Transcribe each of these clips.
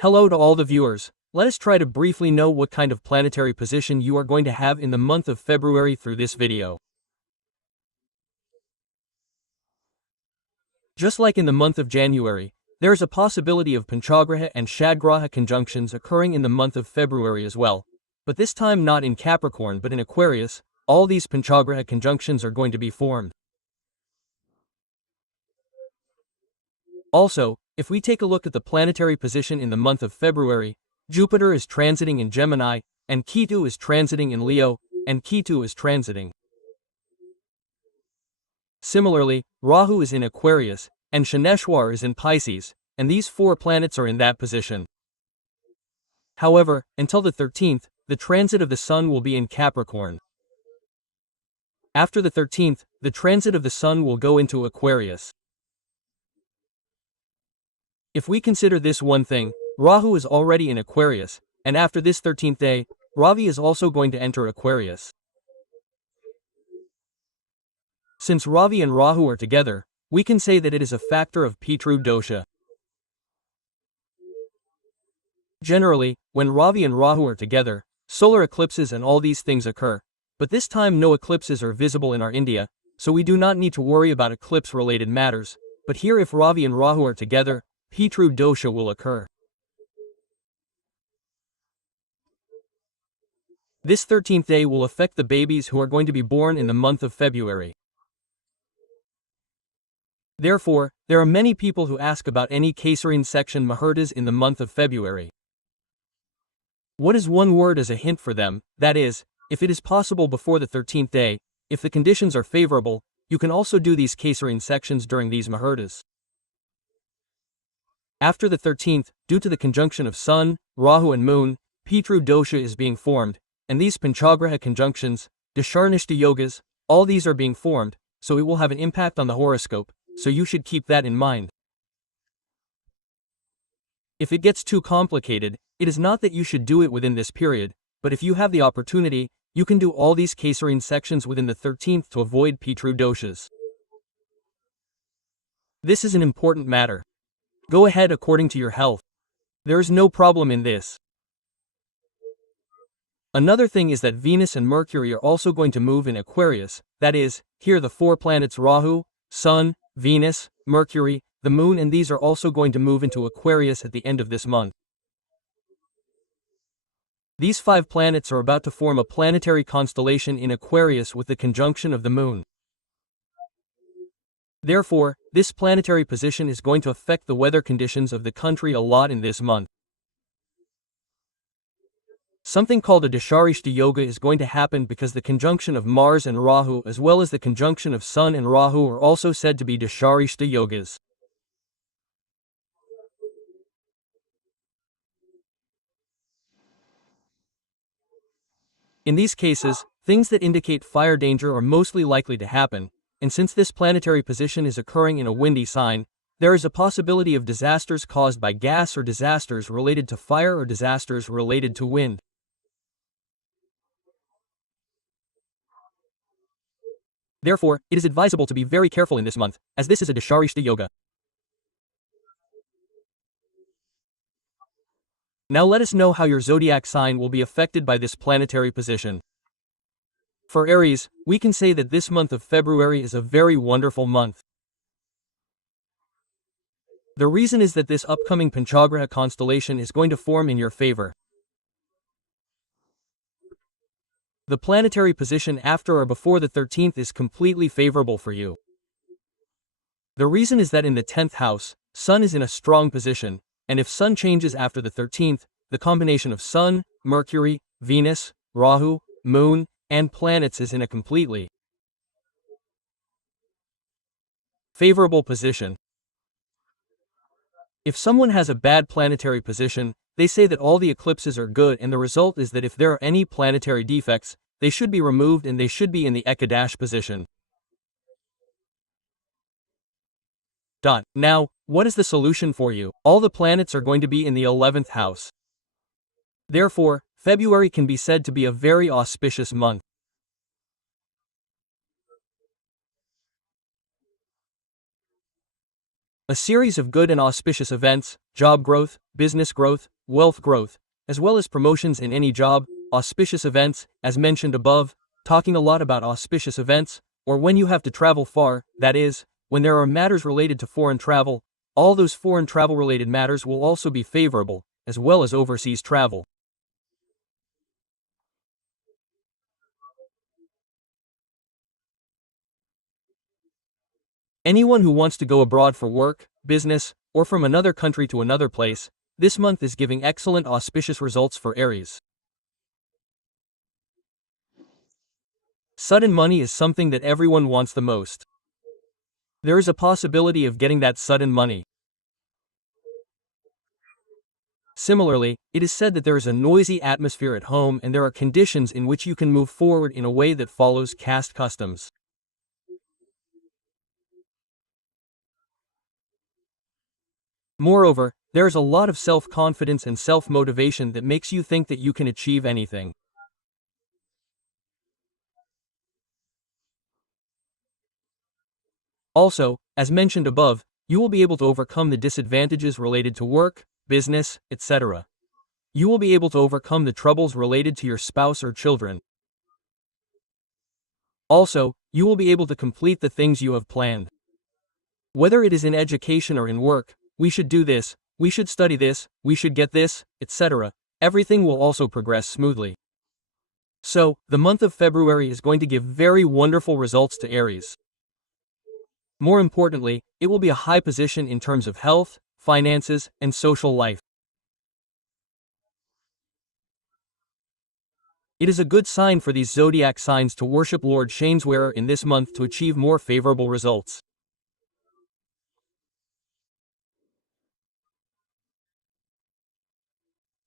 Hello to all the viewers. Let us try to briefly know what kind of planetary position you are going to have in the month of February through this video. Just like in the month of January, there is a possibility of Panchagraha and Shadgraha conjunctions occurring in the month of February as well. But this time not in Capricorn but in Aquarius. All these Panchagraha conjunctions are going to be formed. Also, if we take a look at the planetary position in the month of February, Jupiter is transiting in Gemini, and Ketu is transiting in Leo, and Ketu is transiting. Similarly, Rahu is in Aquarius, and Shaneshwar is in Pisces, and these four planets are in that position. However, until the 13th, the transit of the Sun will be in Capricorn. After the 13th, the transit of the Sun will go into Aquarius. If we consider this one thing, Rahu is already in Aquarius, and after this 13th day, Ravi is also going to enter Aquarius. Since Ravi and Rahu are together, we can say that it is a factor of Pitru dosha. Generally, when Ravi and Rahu are together, solar eclipses and all these things occur, but this time no eclipses are visible in our India, so we do not need to worry about eclipse-related matters, but here if Ravi and Rahu are together, Pitru dosha will occur. This 13th day will affect the babies who are going to be born in the month of February. Therefore, there are many people who ask about any Kesarine section Muhurtas in the month of February. What is one word as a hint for them? That is, if it is possible before the 13th day, if the conditions are favorable, you can also do these Kesarine sections during these Muhurtas. After the 13th, due to the conjunction of Sun, Rahu and Moon, Pitru dosha is being formed, and these Panchagraha conjunctions, Dasharnishta yogas, all these are being formed, so it will have an impact on the horoscope, so you should keep that in mind. If it gets too complicated, it is not that you should do it within this period, but if you have the opportunity, you can do all these Kesarine sections within the 13th to avoid Pitru doshas. This is an important matter. Go ahead according to your health. There is no problem in this. Another thing is that Venus and Mercury are also going to move in Aquarius, that is, here the four planets Rahu, Sun, Venus, Mercury, the Moon, and these are also going to move into Aquarius at the end of this month. These five planets are about to form a planetary constellation in Aquarius with the conjunction of the Moon. Therefore, this planetary position is going to affect the weather conditions of the country a lot in this month. Something called a Dasharishta yoga is going to happen because the conjunction of Mars and Rahu as well as the conjunction of Sun and Rahu are also said to be Dasharishta yogas. In these cases, things that indicate fire danger are mostly likely to happen, and since this planetary position is occurring in a windy sign, there is a possibility of disasters caused by gas or disasters related to fire or disasters related to wind. Therefore, it is advisable to be very careful in this month, as this is a Dasharishta yoga. Now let us know how your zodiac sign will be affected by this planetary position. For Aries, we can say that this month of February is a very wonderful month. The reason is that this upcoming Panchagraha constellation is going to form in your favor. The planetary position after or before the 13th is completely favorable for you. The reason is that in the 10th house, Sun is in a strong position, and if Sun changes after the 13th, the combination of Sun, Mercury, Venus, Rahu, Moon, and planets is in a completely favorable position. If someone has a bad planetary position, they say that all the eclipses are good, and the result is that if there are any planetary defects, they should be removed and they should be in the Ekadash position. Now, what is the solution for you? All the planets are going to be in the 11th house. Therefore, February can be said to be a very auspicious month. A series of good and auspicious events, job growth, business growth, wealth growth, as well as promotions in any job, auspicious events, as mentioned above, talking a lot about auspicious events, or when you have to travel far, that is, when there are matters related to foreign travel, all those foreign travel related matters will also be favorable, as well as overseas travel. Anyone who wants to go abroad for work, business, or from another country to another place, this month is giving excellent auspicious results for Aries. Sudden money is something that everyone wants the most. There is a possibility of getting that sudden money. Similarly, it is said that there is a noisy atmosphere at home and there are conditions in which you can move forward in a way that follows caste customs. Moreover, there is a lot of self-confidence and self-motivation that makes you think that you can achieve anything. Also, as mentioned above, you will be able to overcome the disadvantages related to work, business, etc. You will be able to overcome the troubles related to your spouse or children. Also, you will be able to complete the things you have planned. Whether it is in education or in work, we should do this, we should study this, we should get this, etc. Everything will also progress smoothly. So, the month of February is going to give very wonderful results to Aries. More importantly, it will be a high position in terms of health, finances, and social life. It is a good sign for these zodiac signs to worship Lord Shaneswearer in this month to achieve more favorable results.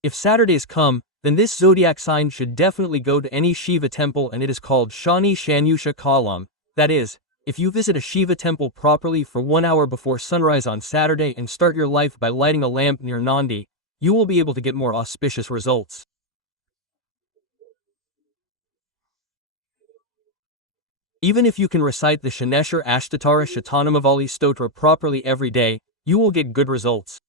If Saturdays come, then this zodiac sign should definitely go to any Shiva temple, and it is called Shani Shanyusha Kalam. That is, if you visit a Shiva temple properly for 1 hour before sunrise on Saturday and start your life by lighting a lamp near Nandi, you will be able to get more auspicious results. Even if you can recite the Shaneshwar Ashtatara Shatanamavali Stotra properly every day, you will get good results.